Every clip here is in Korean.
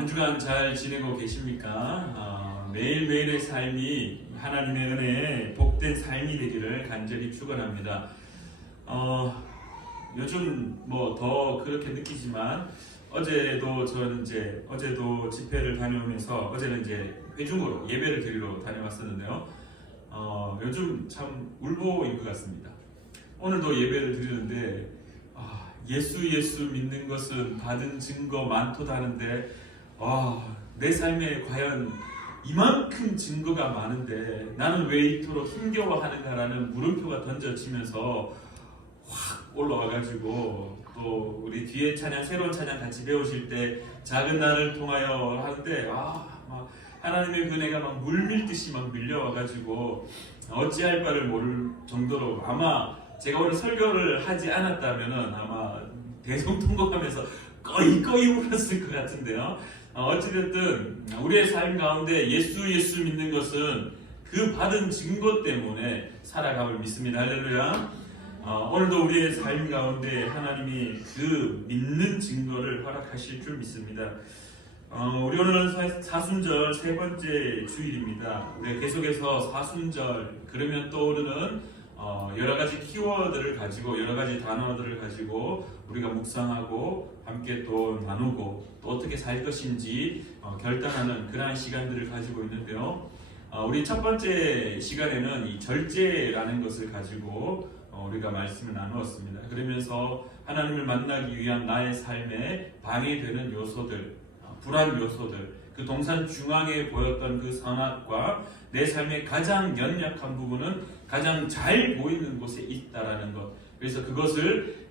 한 주간 잘 지내고 계십니까? 매일매일의 삶이 하나님의 은혜에 복된 삶이 되기를 간절히 축원합니다. 요즘 뭐 더 그렇게 느끼지만 어제도 집회를 다녀오면서 어제는 이제 회중으로 예배를 드리러 다녀왔었는데요. 요즘 참 울보인 것 같습니다. 오늘도 예배를 드리는데 예수 믿는 것은 받은 증거 많도다는데 내 삶에 과연 이만큼 증거가 많은데 나는 왜 이토록 힘겨워하는가라는 물음표가 던져지면서 확 올라와가지고, 또 우리 뒤에 찬양, 새로운 찬양 같이 배우실 때 작은 나를 통하여 하는데 막 하나님의 은혜가 막 물밀듯이 막 밀려와가지고 어찌할 바를 모를 정도로, 아마 제가 오늘 설교를 하지 않았다면은 아마 대성통곡하면서 꺼이 울었을 것 같은데요. 어찌됐든 우리의 삶 가운데 예수 믿는 것은 그 받은 증거 때문에 살아감을 믿습니다. 할렐루야. 오늘도 우리의 삶 가운데 하나님이 그 믿는 증거를 허락하실 줄 믿습니다. 우리 오늘은 사순절 세 번째 주일입니다. 우리가 계속해서 사순절 그러면 떠오르는 여러 가지 키워드를 가지고, 여러 가지 단어들을 가지고 우리가 묵상하고 함께 또 나누고 또 어떻게 살 것인지 결단하는 그러한 시간들을 가지고 있는데요. 우리 첫 번째 시간에는 이 절제라는 것을 가지고 우리가 말씀을 나누었습니다. 그러면서 하나님을 만나기 위한 나의 삶에 방해되는 요소들, 불안 요소들, 그 동산 중앙에 보였던 그 선악과 내 삶의 가장 연약한 부분은 가장 잘 보이는 곳에 있다라는 것. 그래서 그것을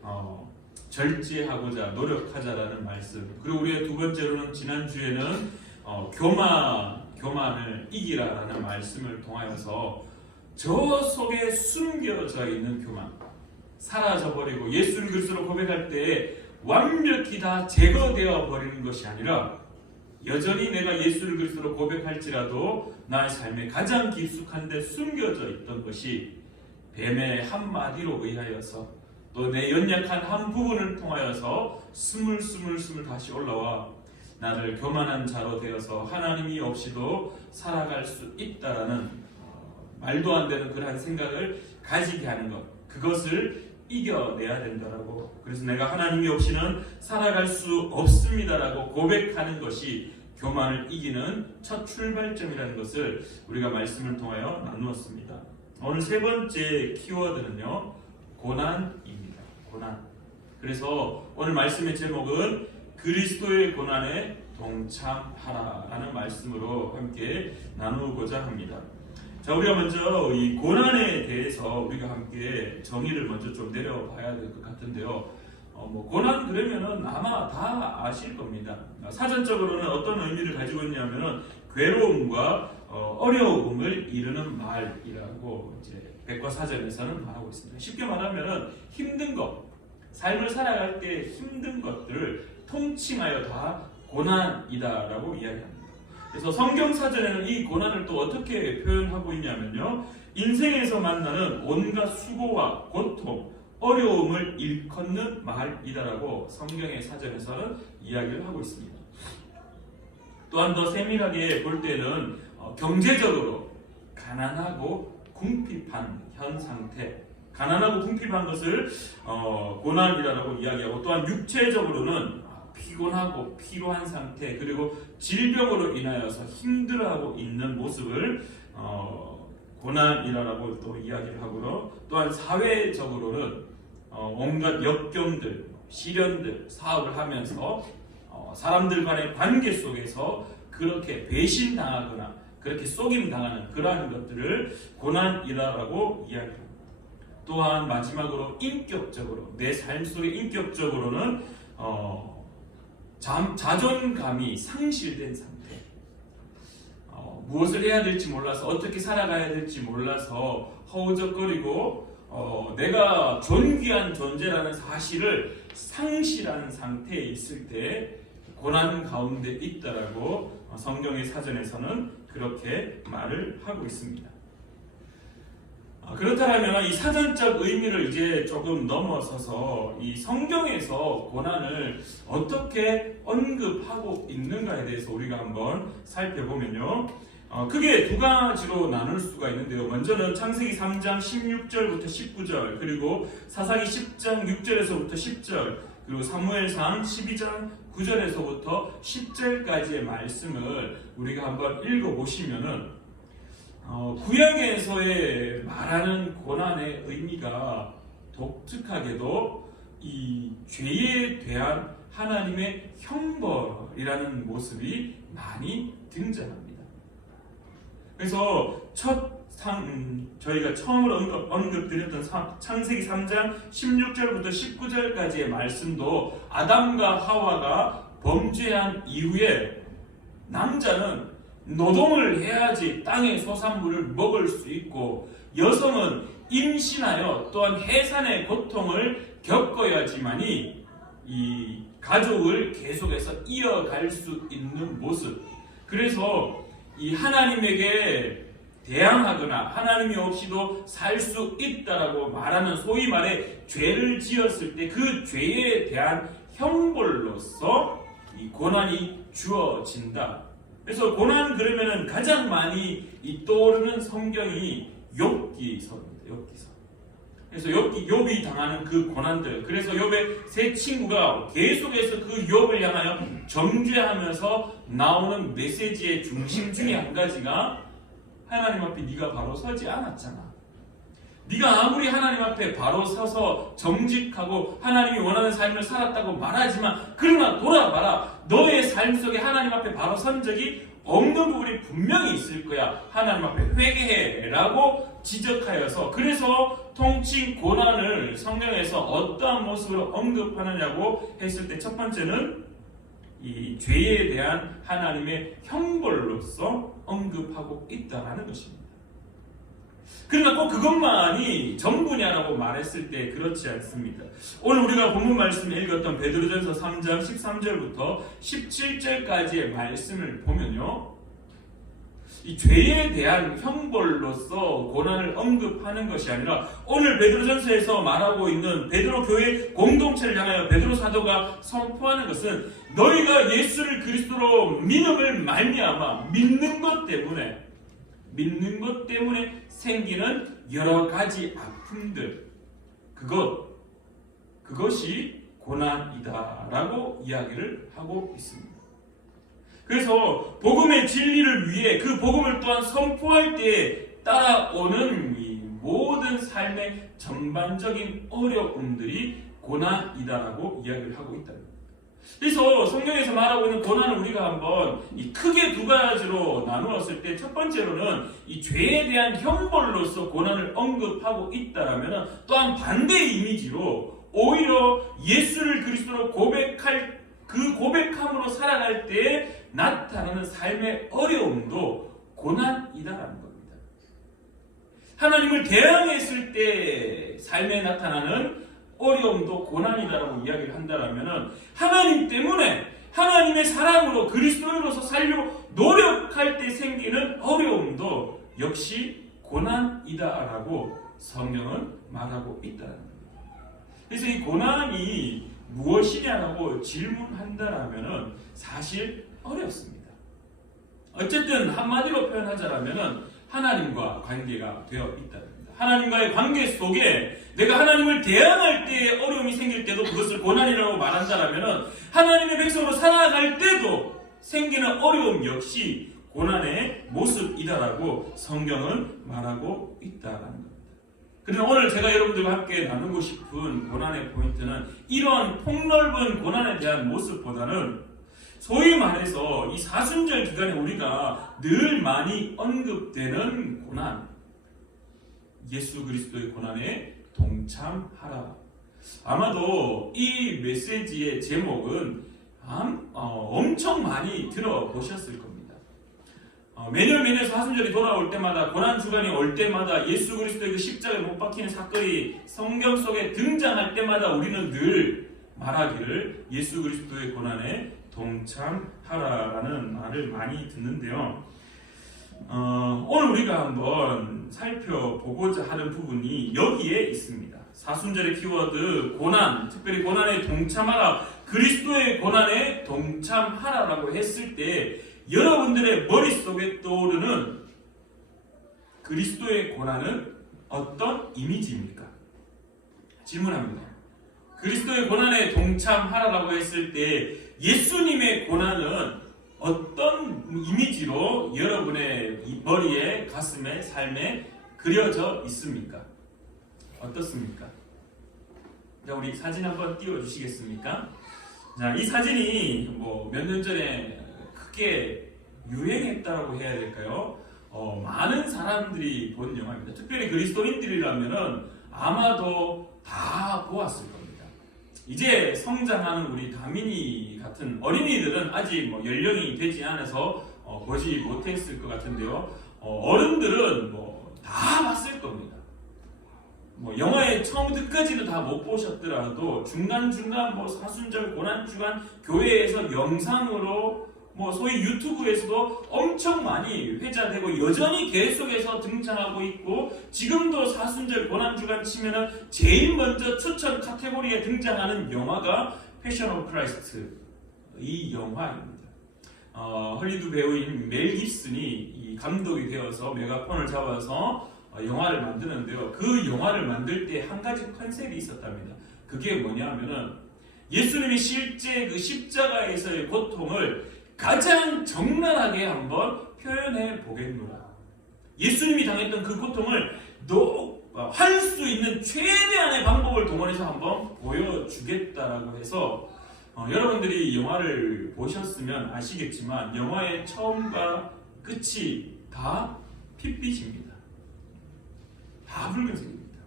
절제하고자 노력하자라는 말씀. 그리고 우리의 두 번째로는 지난주에는 교만을 이기라라는 말씀을 통하여서 저 속에 숨겨져 있는 교만, 사라져버리고 예수 그리스도로 고백할 때 완벽히 다 제거되어 버리는 것이 아니라 여전히 내가 예수 그리스도로 고백할지라도 나의 삶에 가장 깊숙한 데 숨겨져 있던 것이 뱀의 한마디로 의하여서 또 내 연약한 한 부분을 통하여서 스물스물 다시 올라와 나를 교만한 자로 되어서 하나님이 없이도 살아갈 수 있다라는 말도 안 되는 그러한 생각을 가지게 하는 것, 그것을 이겨내야 된다라고. 그래서 내가 하나님이 없이는 살아갈 수 없습니다라고 고백하는 것이 교만을 이기는 첫 출발점이라는 것을 우리가 말씀을 통하여 나누었습니다. 오늘 세 번째 키워드는요, 고난입니다. 고난. 그래서 오늘 말씀의 제목은 그리스도의 고난에 동참하라라는 말씀으로 함께 나누고자 합니다. 자, 우리가 먼저 이 고난에 대해서 우리가 함께 정의를 먼저 좀 내려봐야 될 것 같은데요. 고난 그러면은 아마 다 아실 겁니다. 사전적으로는 어떤 의미를 가지고 있냐면은 괴로움과 어려움을 이루는 말이라고 이제 백과사전에서는 말하고 있습니다. 쉽게 말하면은 힘든 것, 삶을 살아갈 때 힘든 것들을 통칭하여 다 고난이다라고 이야기합니다. 그래서 성경사전에는 이 고난을 또 어떻게 표현하고 있냐면요, 인생에서 만나는 온갖 수고와 고통, 어려움을 일컫는 말이다라고 성경의 사전에서는 이야기를 하고 있습니다. 또한 더 세밀하게 볼 때는 경제적으로 가난하고 궁핍한 현 상태, 가난하고 궁핍한 것을 고난이라고 이야기하고, 또한 육체적으로는 피곤하고 피로한 상태, 그리고 질병으로 인하여서 힘들어하고 있는 모습을 고난이라고 또 이야기를 하고요. 또한 사회적으로는 온갖 역경들, 시련들, 사업을 하면서 사람들 간의 관계 속에서 그렇게 배신당하거나 그렇게 속임당하는 그러한 것들을 고난이라고 이야기합니다. 또한 마지막으로 인격적으로, 내 삶 속에 인격적으로는 자존감이 상실된 상태, 무엇을 해야 될지 몰라서, 어떻게 살아가야 될지 몰라서 허우적거리고 내가 존귀한 존재라는 사실을 상실한 상태에 있을 때 고난 가운데 있다라고 성경의 사전에서는 그렇게 말을 하고 있습니다. 그렇다면 이 사전적 의미를 이제 조금 넘어서서 이 성경에서 고난을 어떻게 언급하고 있는가에 대해서 우리가 한번 살펴보면요. 크게 두 가지로 나눌 수가 있는데요. 먼저는 창세기 3장 16절부터 19절, 그리고 사사기 10장 6절에서부터 10절, 그리고 사무엘상 12장 9절에서부터 10절까지의 말씀을 우리가 한번 읽어보시면은 구약에서의 말하는 고난의 의미가 독특하게도 이 죄에 대한 하나님의 형벌이라는 모습이 많이 등장합니다. 그래서 저희가 처음으로 언급드렸던 창세기 3장 16절부터 19절까지의 말씀도 아담과 하와가 범죄한 이후에 남자는 노동을 해야지 땅의 소산물을 먹을 수 있고, 여성은 임신하여 또한 해산의 고통을 겪어야지만이 이 가족을 계속해서 이어갈 수 있는 모습. 그래서 이 하나님에게 대항하거나 하나님이 없이도 살 수 있다라고 말하는, 소위 말해 죄를 지었을 때 그 죄에 대한 형벌로서 이 고난이 주어진다. 그래서 고난 그러면은 가장 많이 떠오르는 성경이 욥기서입니다. 욥기서. 그래서 욥이 당하는 그 고난들. 그래서 욥의 세 친구가 계속해서 그 욥을 향하여 정죄하면서 나오는 메시지의 중심 중에 한 가지가, 하나님 앞에 네가 바로 서지 않았잖아. 네가 아무리 하나님 앞에 바로 서서 정직하고 하나님이 원하는 삶을 살았다고 말하지만, 그러나 돌아봐라. 너의 삶 속에 하나님 앞에 바로 선 적이 없는 부분이 분명히 있을 거야. 하나님 앞에 회개해 라고 지적하여서, 그래서 통칭 고난을 성경에서 어떠한 모습으로 언급하느냐고 했을 때 첫 번째는 이 죄에 대한 하나님의 형벌로서 언급하고 있다는 것입니다. 그러나 꼭 그것만이 전부냐라고 말했을 때 그렇지 않습니다. 오늘 우리가 본문 말씀에 읽었던 베드로전서 3장 13절부터 17절까지의 말씀을 보면요, 이 죄에 대한 형벌로서 고난을 언급하는 것이 아니라, 오늘 베드로전서에서 말하고 있는 베드로 교회 공동체를 향하여 베드로 사도가 선포하는 것은, 너희가 예수를 그리스도로 믿음을 말미암아 믿는 것 때문에 생기는 여러 가지 아픔들, 그것이 고난이다라고 이야기를 하고 있습니다. 그래서 복음의 진리를 위해 그 복음을 또한 선포할 때에 따라오는 이 모든 삶의 전반적인 어려움들이 고난이다라고 이야기를 하고 있다. 그래서 성경에서 말하고 있는 고난을 우리가 한번 크게 두 가지로 나누었을 때, 첫 번째로는 이 죄에 대한 형벌로서 고난을 언급하고 있다라면, 또한 반대의 이미지로 오히려 예수를 그리스도로 고백할, 그 고백함으로 살아갈 때 나타나는 삶의 어려움도 고난이다라는 겁니다. 하나님을 대항했을 때 삶에 나타나는 어려움도 고난이다라고 이야기를 한다면, 하나님 때문에 하나님의 사랑으로 그리스도인으로서 살려고 노력할 때 생기는 어려움도 역시 고난이다라고 성경은 말하고 있다는 겁니다. 그래서 이 고난이 무엇이냐라고 질문한다라면 사실 어렵습니다. 어쨌든 한마디로 표현하자라면 하나님과 관계가 되어 있다는 겁니다. 하나님과의 관계 속에 내가 하나님을 대항할 때에 어려움이 생길 때도 그것을 고난이라고 말한다라면, 하나님의 백성으로 살아갈 때도 생기는 어려움 역시 고난의 모습이다라고 성경은 말하고 있다는 겁니다. 그러나 오늘 제가 여러분들과 함께 나누고 싶은 고난의 포인트는, 이러한 폭넓은 고난에 대한 모습보다는 소위 말해서 이 사순절 기간에 우리가 늘 많이 언급되는 고난, 예수 그리스도의 고난에 동참하라. 아마도 이 메시지의 제목은 엄청 많이 들어보셨을 겁니다. 매년 사순절이 돌아올 때마다, 고난 주간이 올 때마다, 예수 그리스도의 그 십자가에 못 박히는 사건이 성경 속에 등장할 때마다 우리는 늘 말하기를 예수 그리스도의 고난에 동참하라라는 말을 많이 듣는데요. 오늘 우리가 한번 살펴보고자 하는 부분이 여기에 있습니다. 사순절의 키워드 고난, 특별히 고난에 동참하라, 그리스도의 고난에 동참하라라고 했을 때 여러분들의 머릿속에 떠오르는 그리스도의 고난은 어떤 이미지입니까? 질문합니다. 그리스도의 고난에 동참하라라고 했을 때 예수님의 고난은 어떤 이미지로 여러분의 머리에, 가슴에, 삶에 그려져 있습니까? 어떻습니까? 자, 우리 사진 한번 띄워주시겠습니까? 자, 이 사진이 몇 년 전에 크게 유행했다고 해야 될까요? 많은 사람들이 본 영화입니다. 특별히 그리스도인들이라면은 아마도 다 보았을 겁니다. 이제 성장하는 우리 다민이 같은 어린이들은 아직 연령이 되지 않아서 보지 못했을 것 같은데요. 어른들은 다 봤을 겁니다. 영화의 처음부터 끝까지도 다 못 보셨더라도 중간중간 사순절 고난주간 교회에서 영상으로 소위 유튜브에서도 엄청 많이 회자되고 여전히 계속해서 등장하고 있고, 지금도 사순절 고난주간 치면은 제일 먼저 추천 카테고리에 등장하는 영화가 패션 오브 크라이스트, 이 영화입니다. 헐리우드 배우인 멜 깁슨이 이 감독이 되어서 메가폰을 잡아서 영화를 만드는데요. 그 영화를 만들 때 한 가지 컨셉이 있었답니다. 그게 뭐냐면은 예수님이 실제 그 십자가에서의 고통을 가장 적나라하게 한번 표현해 보겠노라. 예수님이 당했던 그 고통을 할 수 있는 최대한의 방법을 동원해서 한번 보여주겠다라고 해서 여러분들이 영화를 보셨으면 아시겠지만 영화의 처음과 끝이 다 핏빛입니다. 다 붉은색입니다.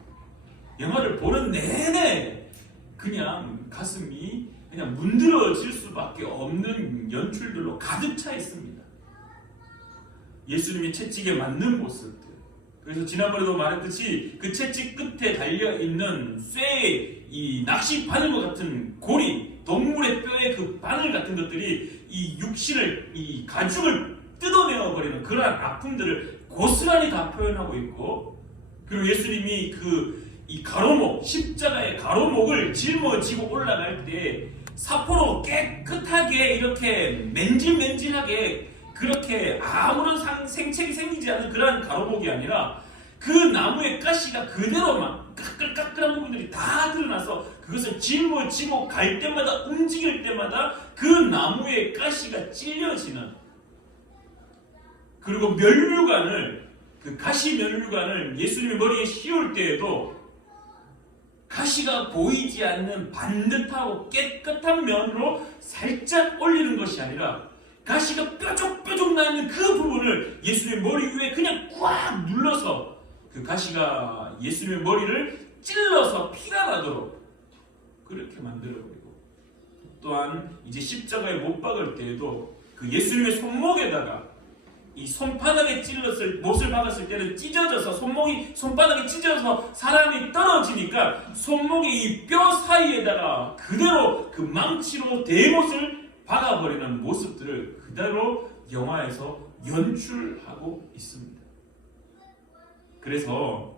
영화를 보는 내내 그냥 가슴이 그냥 문드러질 수밖에 없는 연출들로 가득 차 있습니다. 예수님이 채찍에 맞는 모습들. 그래서 지난번에도 말했듯이 그 채찍 끝에 달려있는 쇠의 이 낚시 바늘과 같은 고리, 동물의 뼈의 그 바늘 같은 것들이 이 육신을, 이 가죽을 뜯어내어 버리는 그러한 아픔들을 고스란히 다 표현하고 있고, 그리고 예수님이 이 가로목, 십자가의 가로목을 짊어지고 올라갈 때 사포로 깨끗하게 이렇게 맨질맨질하게 그렇게 아무런 생책이 생기지 않는 그러한 가로목이 아니라 그 나무의 가시가 그대로만 까끌까끌한 부분들이 다 드러나서 그것을 짊어지고 갈 때마다, 움직일 때마다 그 나무의 가시가 찔려지는, 그리고 면류관을, 그 가시 면류관을 예수님의 머리에 씌울 때에도 가시가 보이지 않는 반듯하고 깨끗한 면으로 살짝 올리는 것이 아니라 가시가 뾰족뾰족 나 있는 그 부분을 예수님의 머리 위에 그냥 꽉 눌러서 그 가시가 예수님의 머리를 찔러서 피가 나도록 그렇게 만들어버리고, 또한 이제 십자가에 못 박을 때에도 그 예수님의 손목에다가 이 손바닥에 못을 박았을 때는 찢어져서 손바닥에 찢어져서 사람이 떨어지니까 손목이 이 뼈 사이에다가 그대로 그 망치로 대못을 박아버리는 모습들을 그대로 영화에서 연출하고 있습니다. 그래서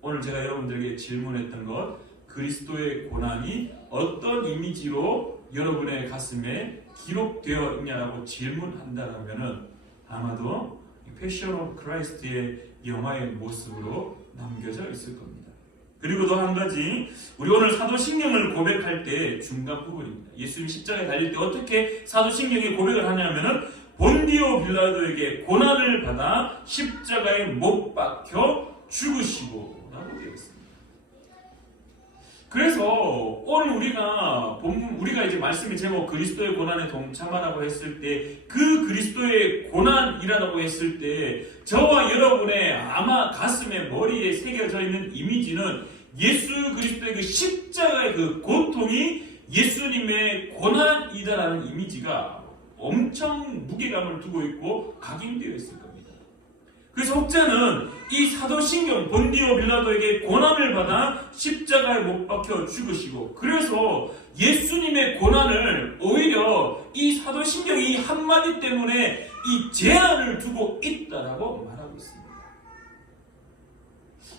오늘 제가 여러분들에게 질문했던 것, 그리스도의 고난이 어떤 이미지로 여러분의 가슴에 기록되어 있냐라고 질문한다라면은 아마도 패션 오브 크라이스트의 영화의 모습으로 남겨져 있을 겁니다. 그리고 또 한 가지, 우리 오늘 사도신경을 고백할 때 중간 부분입니다. 예수님 십자가에 달릴 때 어떻게 사도신경이 고백을 하냐면은 본디오 빌라도에게 고난을 받아 십자가에 못 박혀 죽으시고 라고 되어 있습니다. 그래서 오늘 우리가 이제 말씀의 제목 그리스도의 고난에 동참하라고 했을 때, 그 그리스도의 고난이라고 했을 때 저와 여러분의 아마 가슴에 머리에 새겨져 있는 이미지는 예수 그리스도의 그 십자가의 그 고통이 예수님의 고난이다라는 이미지가 엄청 무게감을 두고 있고 각인되어 있을 겁니다. 그래서 혹자는 이 사도신경 본디오 빌라도에게 고난을 받아 십자가에 못 박혀 죽으시고, 그래서 예수님의 고난을 오히려 이 사도신경이 한마디 때문에 이 제한을 두고 있다라고 말하고 있습니다.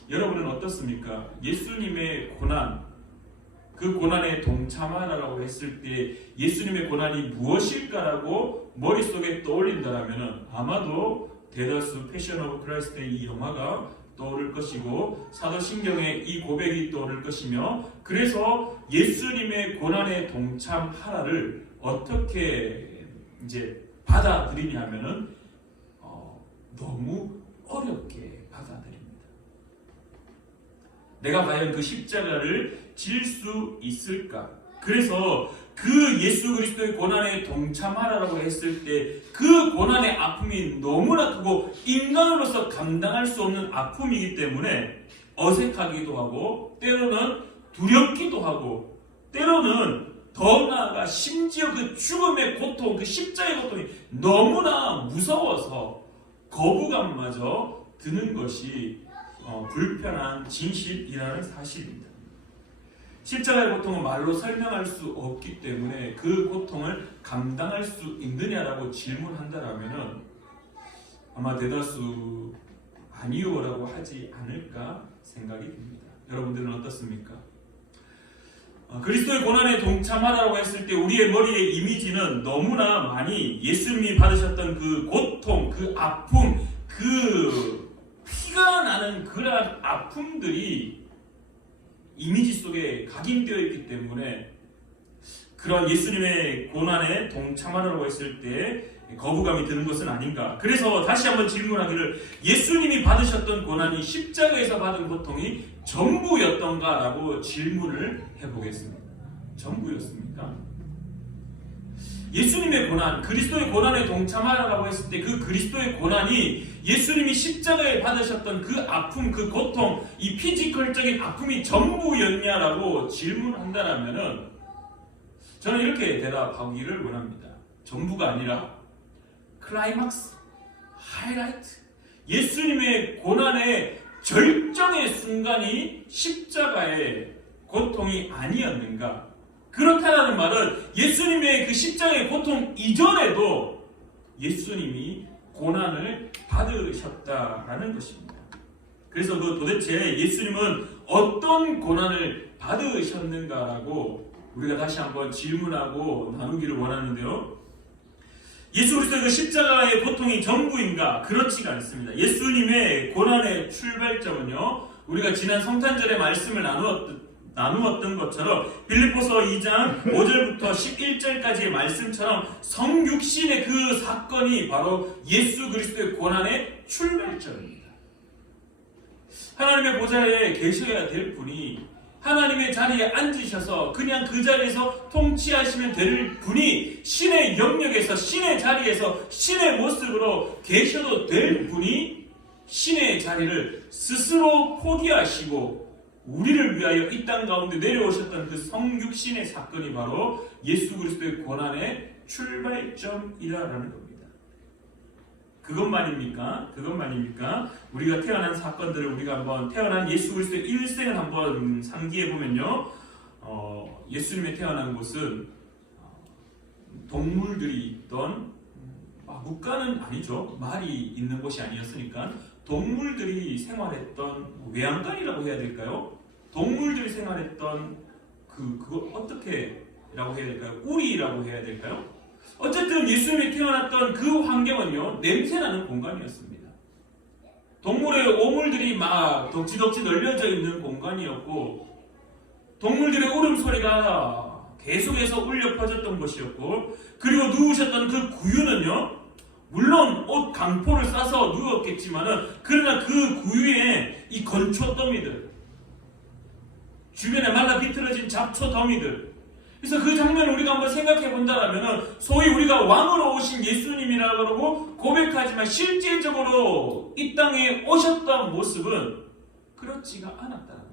여러분은 어떻습니까? 예수님의 고난, 그 고난에 동참하라고 했을 때 예수님의 고난이 무엇일까라고 머릿속에 떠올린다면 아마도 대다수 패션 오브 크라이스트의 이 영화가 떠오를 것이고 사도신경의 이 고백이 떠오를 것이며, 그래서 예수님의 고난에 동참하라를 어떻게 이제 받아들이냐 하면은 너무 어렵게 받아들입니다. 내가 과연 그 십자가를 질 수 있을까? 그래서 그 예수 그리스도의 고난에 동참하라고 했을 때 그 고난의 아픔이 너무나 크고 인간으로서 감당할 수 없는 아픔이기 때문에 어색하기도 하고 때로는 두렵기도 하고 때로는 더 나아가 심지어 그 죽음의 고통, 그 십자가의 고통이 너무나 무서워서 거부감마저 드는 것이 불편한 진실이라는 사실입니다. 십자가의 고통은 말로 설명할 수 없기 때문에 그 고통을 감당할 수 있느냐라고 질문한다라면 아마 대다수 아니요라고 하지 않을까 생각이 듭니다. 여러분들은 어떻습니까? 그리스도의 고난에 동참하라고 했을 때 우리의 머리의 이미지는 너무나 많이 예수님이 받으셨던 그 고통, 그 아픔, 그 피가 나는 그러한 아픔들이 이미지 속에 각인되어 있기 때문에 그런 예수님의 고난에 동참하라고 했을 때 거부감이 드는 것은 아닌가. 그래서 다시 한번 질문하기를, 예수님이 받으셨던 고난이 십자가에서 받은 고통이 전부였던가라고 질문을 해보겠습니다. 전부였습니까? 예수님의 고난, 그리스도의 고난에 동참하라고 했을 때 그 그리스도의 고난이 예수님이 십자가에 받으셨던 그 아픔, 그 고통, 이 피지컬적인 아픔이 전부였냐라고 질문한다면 저는 이렇게 대답하기를 원합니다. 전부가 아니라 클라이막스, 하이라이트, 예수님의 고난의 절정의 순간이 십자가의 고통이 아니었는가? 그렇다는 말은 예수님의 그 십자가의 고통 이전에도 예수님이 고난을 받으셨다라는 것입니다. 그래서 그 도대체 예수님은 어떤 고난을 받으셨는가라고 우리가 다시 한번 질문하고 나누기를 원하는데요. 예수 그리스도의 그 십자가의 고통이 전부인가? 그렇지가 않습니다. 예수님의 고난의 출발점은요, 우리가 지난 성탄절의 말씀을 나누었던 것처럼 빌립보서 2장 5절부터 11절까지의 말씀처럼 성육신의 그 사건이 바로 예수 그리스도의 고난의 출발점입니다. 하나님의 보좌에 계셔야 될 분이 하나님의 자리에 앉으셔서 그냥 그 자리에서 통치하시면 될 분이 신의 영역에서 신의 자리에서 신의 모습으로 계셔도 될 분이 신의 자리를 스스로 포기하시고 우리를 위하여 이 땅 가운데 내려오셨던 그 성육신의 사건이 바로 예수 그리스도의 고난의 출발점이라는 겁니다. 그것만입니까? 우리가 태어난 사건들을 우리가 한번 태어난 예수 그리스도의 일생을 한번 상기해 보면요, 예수님의 태어난 곳은 동물들이 있던 묵가는 아니죠. 말이 있는 곳이 아니었으니까 동물들이 생활했던 외양간이라고 해야 될까요? 동물들이 생활했던 그거 어떻게라고 해야 될까요? 우리라고 해야 될까요? 어쨌든 예수님이 태어났던 그 환경은요, 냄새나는 공간이었습니다. 동물의 오물들이 막 덕지덕지 널려져 있는 공간이었고 동물들의 울음소리가 계속해서 울려 퍼졌던 것이었고, 그리고 누우셨던 그 구유는요, 물론 옷 강포를 싸서 누웠겠지만은 그러나 그 구유에 이 건초 더미들, 주변에 말라 비틀어진 잡초 더미들, 그래서 그 장면을 우리가 한번 생각해 본다면 소위 우리가 왕으로 오신 예수님이라고 그러고 고백하지만 실질적으로 이 땅에 오셨던 모습은 그렇지가 않았다는 겁니다.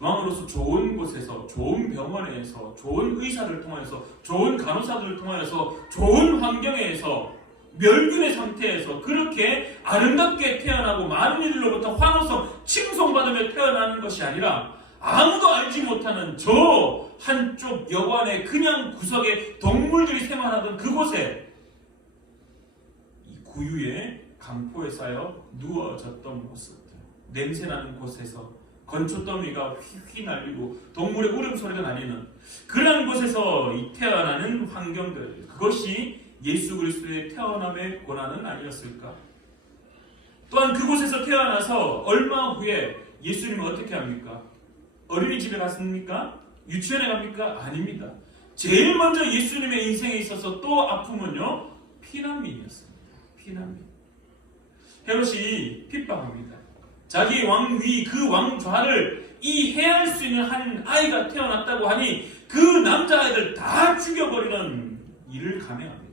왕으로서 좋은 곳에서, 좋은 병원에서, 좋은 의사를 통해서, 좋은 간호사들을 통해서, 좋은 환경에서 멸균의 상태에서 그렇게 아름답게 태어나고 많은 이들로부터 환호성, 칭송받으며 태어나는 것이 아니라 아무도 알지 못하는 저 한쪽 여관의 그냥 구석에 동물들이 생활하던 그곳에 이 구유의 강포에 쌓여 누워졌던 모습들, 냄새나는 곳에서 건초더미가 휘휘 날리고 동물의 울음소리가 나뉘는 그러한 곳에서 이 태어나는 환경들, 그것이 예수 그리스도의 태어남의 고난은 아니었을까? 또한 그곳에서 태어나서 얼마 후에 예수님은 어떻게 합니까? 어린이집에 갔습니까? 유치원에 갑니까? 아닙니다. 제일 먼저 예수님의 인생에 있어서 또 아픔은요, 피난민이었습니다. 피난민. 헤롯이 핍박합니다. 자기 왕위, 그 왕좌를 이해할 수 있는 한 아이가 태어났다고 하니 그 남자아이들 다 죽여버리는 일을 감행합니다.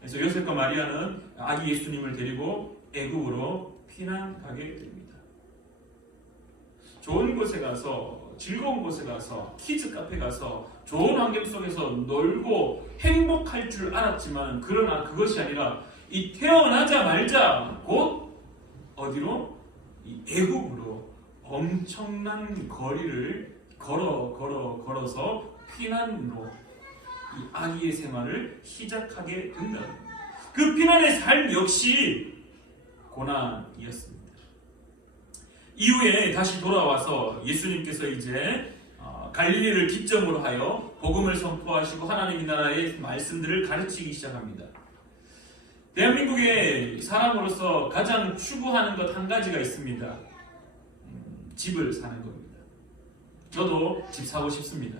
그래서 요셉과 마리아는 아기 예수님을 데리고 애국으로 피난 가게 됩니다. 좋은 곳에 가서, 즐거운 곳에 가서, 키즈 카페 가서 좋은 환경 속에서 놀고 행복할 줄 알았지만, 그러나 그것이 아니라 이 태어나자마자 곧 어디로? 이 애국으로 엄청난 거리를 걸어서 피난으로 이 아기의 생활을 시작하게 된다. 그 피난의 삶 역시 고난이었습니다. 이후에 다시 돌아와서 예수님께서 이제 갈릴리를 기점으로 하여 복음을 선포하시고 하나님의 나라의 말씀들을 가르치기 시작합니다. 대한민국의 사람으로서 가장 추구하는 것 한 가지가 있습니다. 집을 사는 겁니다. 저도 집 사고 싶습니다.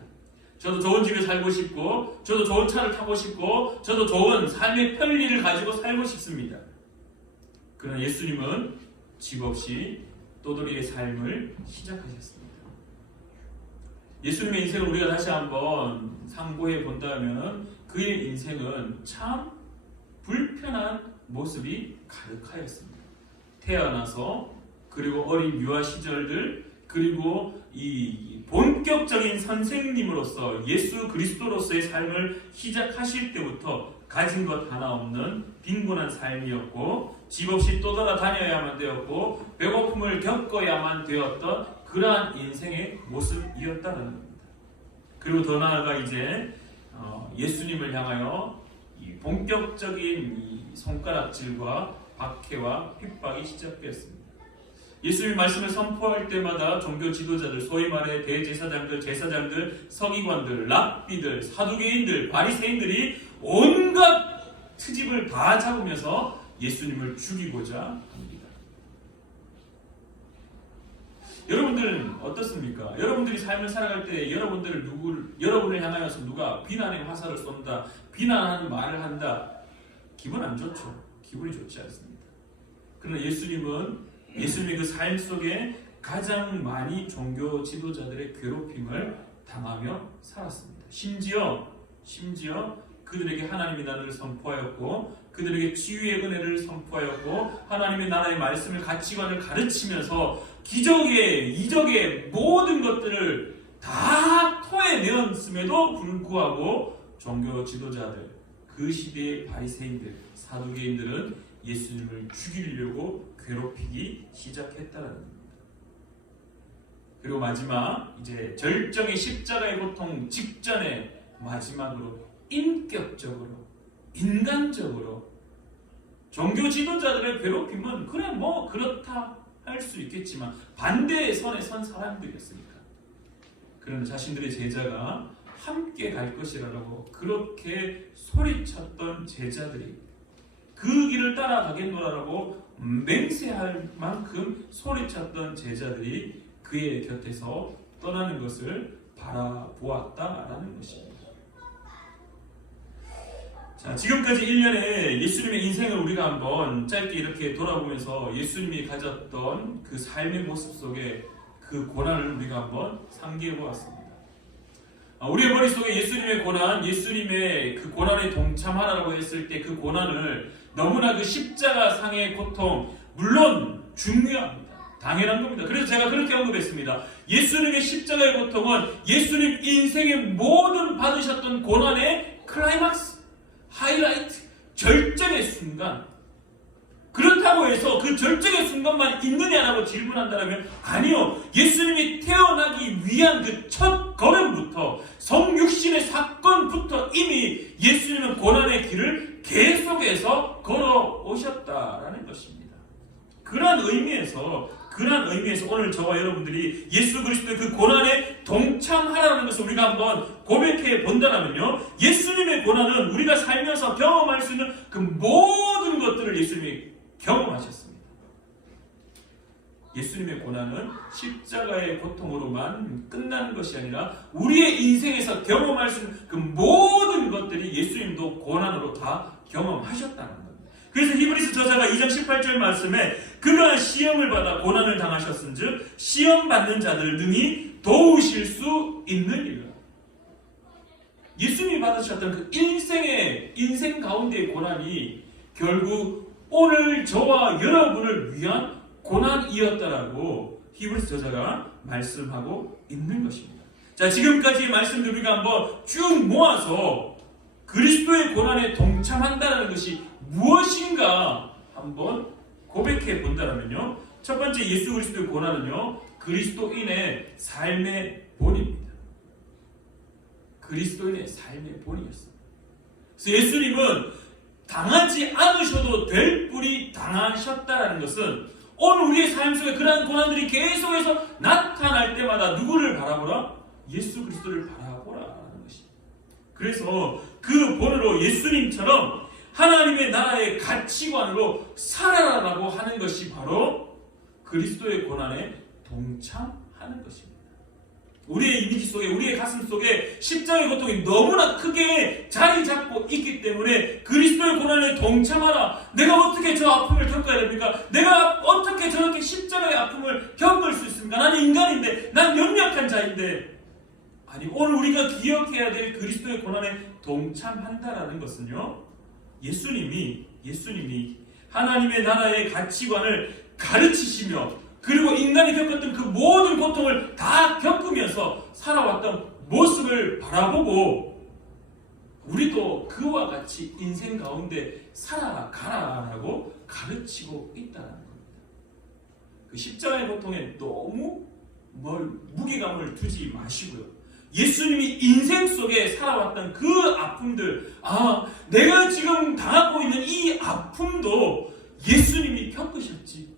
저도 좋은 집에 살고 싶고, 저도 좋은 차를 타고 싶고, 저도 좋은 삶의 편리를 가지고 살고 싶습니다. 그러나 예수님은 집 없이 또돌이의 삶을 시작하셨습니다. 예수님의 인생을 우리가 다시 한번 상고해 본다면 그의 인생은 참 불편한 모습이 가득하였습니다. 태어나서, 그리고 어린 유아 시절들, 그리고 이 본격적인 선생님으로서 예수 그리스도로서의 삶을 시작하실 때부터 가진 것 하나 없는 빈곤한 삶이었고, 집 없이 또 돌아다녀야만 되었고, 배고픔을 겪어야만 되었던 그러한 인생의 모습이었다는 겁니다. 그리고 더 나아가 이제 예수님을 향하여 이 본격적인 이 손가락질과 박해와 핍박이 시작되었습니다. 예수님 말씀을 선포할 때마다 종교 지도자들, 소위 말해 대제사장들, 제사장들, 서기관들, 랍비들, 사두개인들, 바리새인들이 온갖 트집을 다 잡으면서 예수님을 죽이고자 합니다. 여러분들은 어떻습니까? 여러분들이 삶을 살아갈 때 여러분을 향하여서 누가 비난의 화살을 쏜다, 비난하는 말을 한다, 기분 안 좋죠. 기분이 좋지 않습니다. 그러나 예수님의 그 삶 속에 가장 많이 종교 지도자들의 괴롭힘을 당하며 살았습니다. 심지어 그들에게 하나님의 나라를 선포하였고, 그들에게 치유의 은혜를 선포하였고, 하나님의 나라의 말씀을, 가치관을 가르치면서 기적의, 이적의 모든 것들을 다 토해내었음에도 불구하고 종교 지도자들, 그 시대의 바리새인들, 사두개인들은 예수님을 죽이려고 괴롭히기 시작했다는 겁니다. 그리고 마지막, 이제 절정의 십자가의 고통 직전에 마지막으로 인격적으로, 인간적으로 종교 지도자들의 괴롭힘은 그래 뭐 그렇다 할 수 있겠지만 반대의 선에 선 사람들이었으니까. 그러나 자신들의 제자가 함께 갈 것이라고 그렇게 소리쳤던 제자들이, 그 길을 따라가겠노라라고 맹세할 만큼 소리쳤던 제자들이 그의 곁에서 떠나는 것을 바라보았다라는 것입니다. 자, 지금까지 1년의 예수님의 인생을 우리가 한번 짧게 이렇게 돌아보면서 예수님이 가졌던 그 삶의 모습 속에 그 고난을 우리가 한번 상기해 보았습니다. 우리의 머릿속에 예수님의 고난, 예수님의 그 고난에 동참하라고 했을 때 그 고난을 너무나 그 십자가상의 고통, 물론 중요합니다. 당연한 겁니다. 그래서 제가 그렇게 언급했습니다. 예수님의 십자가의 고통은 예수님 인생의 모든 받으셨던 고난의 클라이막스, 하이라이트, 절정의 순간, 그렇다고 해서 그 절정의 순간만 있느냐라고 질문한다면 아니요. 예수님이 태어나기 위한 그 첫 걸음부터, 성육신의 사건부터 이미 예수님은 고난의 길을 계속해서 걸어오셨다라는 것입니다. 그러한 의미에서 오늘 저와 여러분들이 예수 그리스도의 그 고난에 동참하라는 것을 우리가 한번 고백해 본다면요, 예수님의 고난은 우리가 살면서 경험할 수 있는 그 모든 것들을 예수님이 경험하셨습니다. 예수님의 고난은 십자가의 고통으로만 끝나는 것이 아니라 우리의 인생에서 경험할 수 있는 그 모든 것들이 예수님도 고난으로 다 경험하셨다는 겁니다. 그래서 히브리서 저자가 2장 18절 말씀에 그가 시험을 받아 고난을 당하셨은즉 시험 받는 자들 능히 도우실 수 있느니라. 예수님이 받으셨던 그 인생 가운데의 고난이 결국 오늘 저와 여러분을 위한 고난이었다라고 히브리서 저자가 말씀하고 있는 것입니다. 자, 지금까지의 말씀들 우리가 한번 쭉 모아서 그리스도의 고난에 동참한다는 것이 무엇인가 한번 고백해 본다면요, 첫 번째 예수 그리스도의 고난은요, 그리스도인의 삶의 본입니다. 그리스도인의 삶의 본이었습니다. 그래서 예수님은 당하지 않으셔도 될 뿐이 당하셨다는 것은 오늘 우리의 삶 속에 그러한 고난들이 계속해서 나타날 때마다 누구를 바라보라? 예수 그리스도를 바라보라는 것입니다. 그래서 그 본으로 예수님처럼 하나님의 나라의 가치관으로 살아라라고 하는 것이 바로 그리스도의 고난에 동참하는 것입니다. 우리의 이미지 속에, 우리의 가슴 속에 십자가의 고통이 너무나 크게 자리 잡고 있기 때문에 그리스도의 고난에 동참하라. 내가 어떻게 저 아픔을 겪어야 됩니까? 내가 어떻게 저렇게 십자가의 아픔을 겪을 수 있습니까? 나는 인간인데, 난 연약한 자인데. 아니, 오늘 우리가 기억해야 될 그리스도의 고난에 동참한다라는 것은요, 예수님이 하나님의 나라의 가치관을 가르치시며 그리고 인간이 겪었던 그 모든 고통을 다 겪으면서 살아왔던 모습을 바라보고 우리도 그와 같이 인생 가운데 살아가라라고 가르치고 있다는 겁니다. 그 십자가의 고통에 너무 무게감을 두지 마시고요, 예수님이 인생 속에 살아왔던 그 아픔들, 내가 지금 당하고 있는 이 아픔도 예수님이 겪으셨지.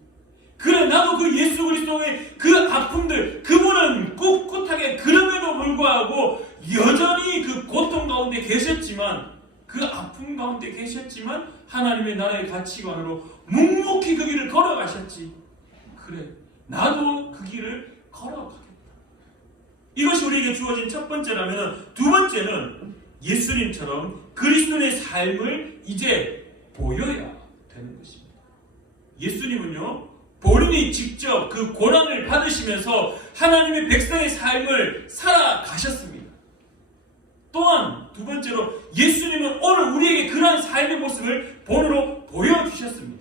그래, 나도 그 예수 그리스도의 그 아픔들, 그분은 꿋꿋하게 그럼에도 불구하고 여전히 그 고통 가운데 계셨지만, 그 아픔 가운데 계셨지만 하나님의 나라의 가치관으로 묵묵히 그 길을 걸어가셨지. 그래, 나도 그 길을 걸어가겠다. 이것이 우리에게 주어진 첫 번째라면, 두 번째는 예수님처럼 그리스도의 삶을 이제 보여야 되는 것입니다. 예수님은요, 본인이 직접 그 고난을 받으시면서 하나님의 백성의 삶을 살아가셨습니다. 또한 두 번째로 예수님은 오늘 우리에게 그러한 삶의 모습을 본으로 보여주셨습니다.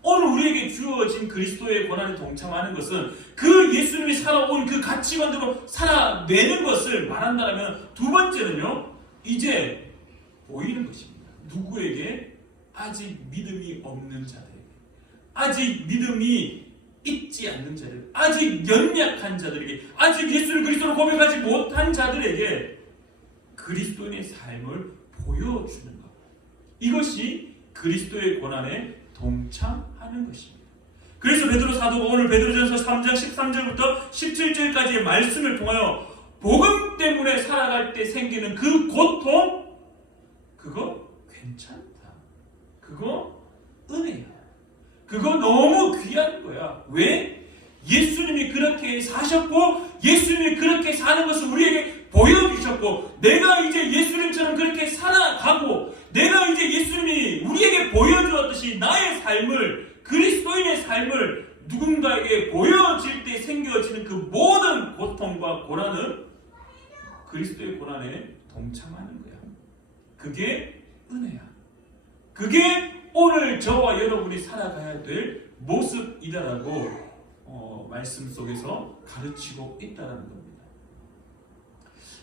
오늘 우리에게 주어진 그리스도의 고난에 동참하는 것은 그 예수님이 살아온 그 가치관대로 살아내는 것을 말한다면, 두 번째는요, 이제 보이는 것입니다. 누구에게? 아직 믿음이 없는 자들, 아직 믿음이 있지 않는 자들, 아직 연약한 자들에게, 아직 예수를 그리스도로 고백하지 못한 자들에게 그리스도인의 삶을 보여주는 것, 이것이 그리스도의 고난에 동참하는 것입니다. 그래서 베드로 사도가 오늘 베드로전서 3장 13절부터 17절까지의 말씀을 통하여 복음 때문에 살아갈 때 생기는 그 고통, 그거 괜찮다, 그거 은혜야, 그거 너무 귀한 거야. 왜? 예수님이 그렇게 사셨고 예수님이 그렇게 사는 것을 우리에게 보여주셨고, 내가 이제 예수님처럼 그렇게 살아가고, 내가 이제 예수님이 우리에게 보여주었듯이 나의 삶을, 그리스도인의 삶을 누군가에게 보여질 때 생겨지는 그 모든 고통과 고난은 그리스도의 고난에 동참하는 거야. 그게 은혜야. 그게 오늘 저와 여러분이 살아가야 될 모습이다라고 말씀 속에서 가르치고 있다는 겁니다.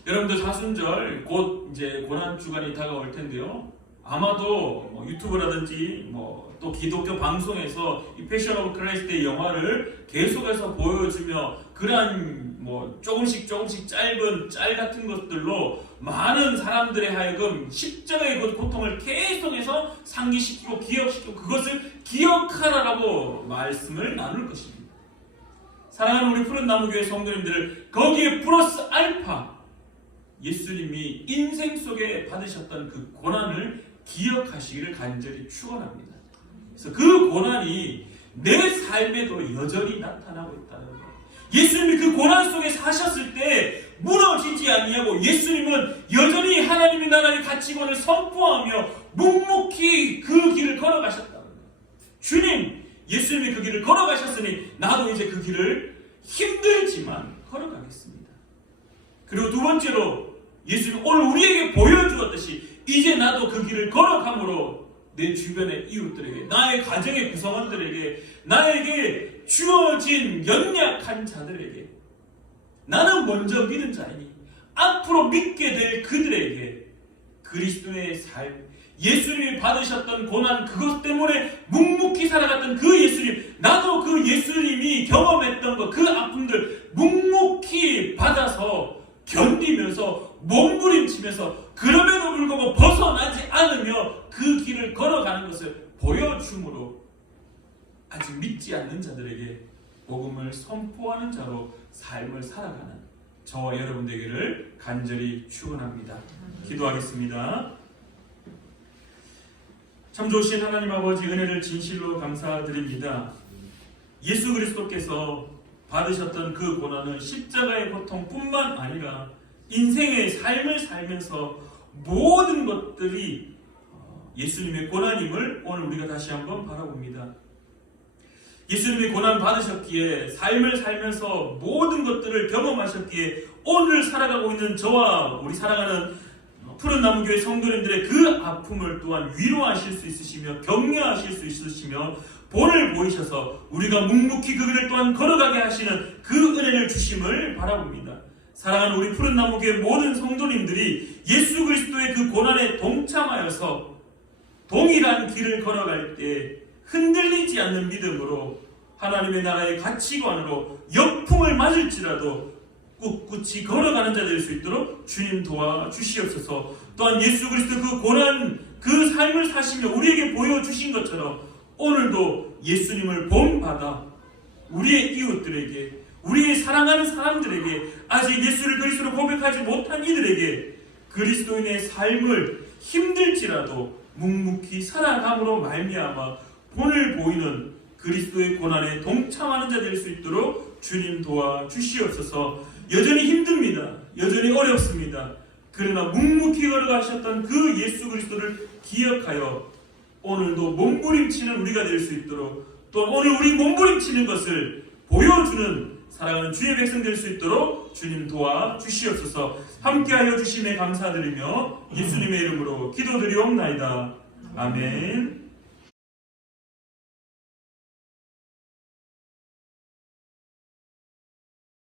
여러분들 사순절 곧 이제 고난 주간이 다가올 텐데요. 아마도 뭐 유튜브라든지 뭐 또 기독교 방송에서 이 패션 오브 크라이스트의 영화를 계속해서 보여주며 그러한 뭐 조금씩 짧은 짤 같은 것들로 많은 사람들의 하여금 십자가의 그 고통을 계속해서 상기시키고 기억시키고 그것을 기억하라라고 말씀을 나눌 것입니다. 사랑하는 우리 푸른 나무교회 성도님들, 거기에 플러스 알파 예수님이 인생 속에 받으셨던 그 고난을 기억하시기를 간절히 축원합니다. 그래서 그 고난이 내 삶에도 여전히 나타나고 있다는 거예요. 예수님이 그 고난 속에 사셨을 때 무너지지 아니하고 예수님은 여전히 하나님의 나라의 가치관을 선포하며 묵묵히 그 길을 걸어가셨다는 거예요. 주님, 예수님이 그 길을 걸어가셨으니 나도 이제 그 길을 힘들지만 걸어가겠습니다. 그리고 두 번째로 예수님 오늘 우리에게 보여주었듯이 이제 나도 그 길을 걸어감으로 내 주변의 이웃들에게, 나의 가정의 구성원들에게, 나에게 주어진 연약한 자들에게, 나는 먼저 믿은 자이니 앞으로 믿게 될 그들에게 그리스도의 삶, 예수님이 받으셨던 고난, 그것 때문에 묵묵히 살아갔던 그 예수님, 나도 그 예수님이 경험했던 것, 그 아픔들 묵묵히 받아서 견디면서 몸부림치면서 그럼에도 불구하고 벗어나지 않으며 그 길을 걸어가는 것을 보여줌으로 아직 믿지 않는 자들에게 복음을 선포하는 자로 삶을 살아가는 저와 여러분 되기를 간절히 축원합니다. 기도하겠습니다. 참 좋으신 하나님 아버지, 은혜를 진실로 감사드립니다. 예수 그리스도께서 받으셨던 그 고난은 십자가의 고통뿐만 아니라 인생의 삶을 살면서 모든 것들이 예수님의 고난임을 오늘 우리가 다시 한번 바라봅니다. 예수님이 고난 받으셨기에, 삶을 살면서 모든 것들을 경험하셨기에 오늘 살아가고 있는 저와 우리 사랑하는 푸른 나무교회 성도님들의 그 아픔을 또한 위로하실 수 있으시며 격려하실 수 있으시며 본을 보이셔서 우리가 묵묵히 그 길을 또한 걸어가게 하시는 그 은혜를 주심을 바라봅니다. 사랑하는 우리 푸른 나무교회 모든 성도님들이 예수 그리스도의 그 고난에 동참하여서 동일한 길을 걸어갈 때 흔들리지 않는 믿음으로 하나님의 나라의 가치관으로 역풍을 맞을지라도 꿋꿋이 걸어가는 자 될 수 있도록 주님 도와주시옵소서. 또한 예수 그리스도 그 고난, 그 삶을 사시며 우리에게 보여주신 것처럼 오늘도 예수님을 본받아 우리의 이웃들에게, 우리의 사랑하는 사람들에게, 아직 예수를 그리스도로 고백하지 못한 이들에게 그리스도인의 삶을 힘들지라도 묵묵히 살아감으로 말미암아 본을 보이는 그리스도의 고난에 동참하는 자 될 수 있도록 주님 도와주시옵소서. 여전히 힘듭니다. 여전히 어렵습니다. 그러나 묵묵히 걸어가셨던 그 예수 그리스도를 기억하여 오늘도 몸부림치는 우리가 될 수 있도록, 또 오늘 우리 몸부림치는 것을 보여주는 사랑하는 주의 백성 될 수 있도록 주님 도와주시옵소서. 함께하여 주심에 감사드리며 예수님의 이름으로 기도드리옵나이다. 아멘.